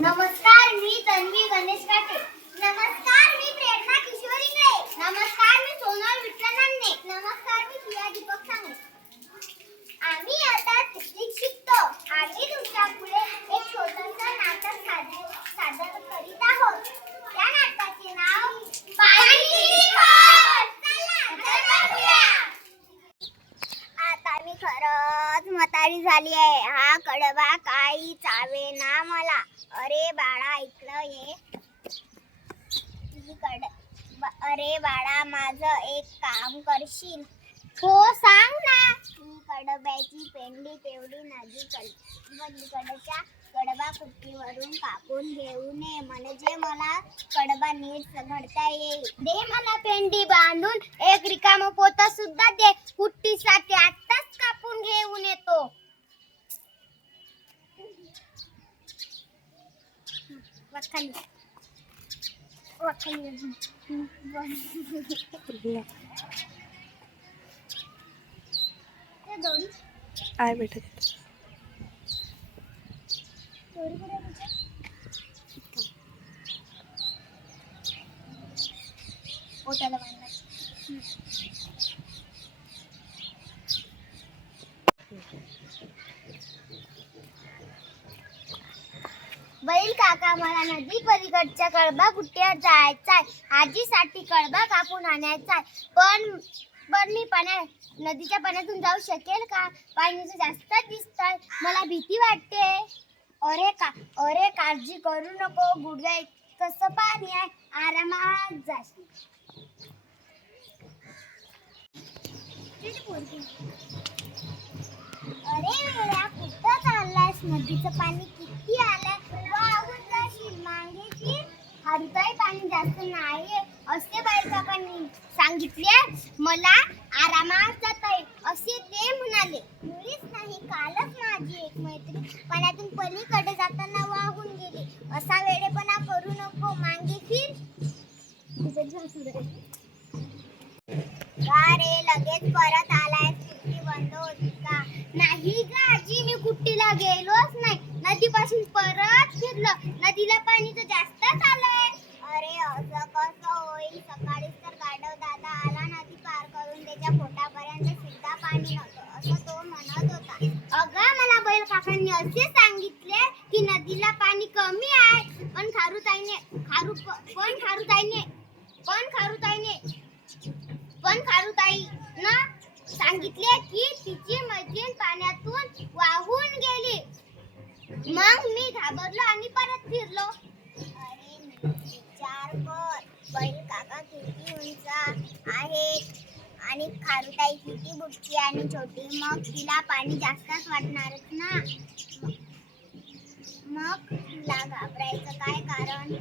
नमस्कार मी तन्वी गणेश काटे. नमस्कार. म्हातारी झाली आहे. हा कडवा काही चावे ना मला. अरे बाळा ऐकलं ये. कड अरे बाळा माझं एक काम करशील? हो सांग ना. ही कडब्याची पेंडी तेवढी नदी पलीकडच्या कडबा कुट्टीवरून कापून घेऊ नये. म्हणजे मला कडबा नीट घडता येईल. दे मला पेंडी बांधून. एक रिकाम पोत सुद्धा दे. कुट्टीसाठी वखाली ते दोन आहे बेटा. दोरी कुठे? ओट्याला बांधला बैल काका मला नदी पलीकडच्या कळबा कुट्ट्यावर जायचाय? आजीसाठी कळबा कापून आणायचाय. पण पण मी पाण्या नदीच्या पाण्यातून जाऊ शकेल का? पाणी जास्त दिसतंय. मला भीती वाटते. अरे का अरे काळजी करू नको. गुडघ्या कसं पाणी आहे? आरामात जाशील अरे कुठं चाललायस? नदीचं पाणी किती आलंय वाहून जाशील मागे फिर हरिताई पाणी नाही असे बाई काकांनी सांगितले मला आरामात जाता येईल. असे ते म्हणाले. मुळीच नाही कालच माझी एक मैत्री पाण्यातून पलीकडे जाताना वाहून गेली. असा वेडेपणा करू नको मागे फिर. का रे लगेच परत आलाय? कुट्टी बंद होती का? नाही ग आजी मी कुट्टीला गेलोच नाही. नदीपासून परत फिरलं. नदीला पाणी तर असे सांगितले की नदीला पाणी कमी आहे. पण खारुताईने खारू पण खारुताईने पण खारुताईने पण खारुताई ना सांगितले की तिची मैत्रीण पाण्यातून वाहून गेली. मग मी घाबरलो आणि परत फिरलो. अरे विचार कर. बैल काका किती उंच आहेत? आणि खारुताई किती बुटकी आणि छोटी मग तिला पाणी जास्तच वाटणारच ना? मग तिला घाबरायचं काय कारण?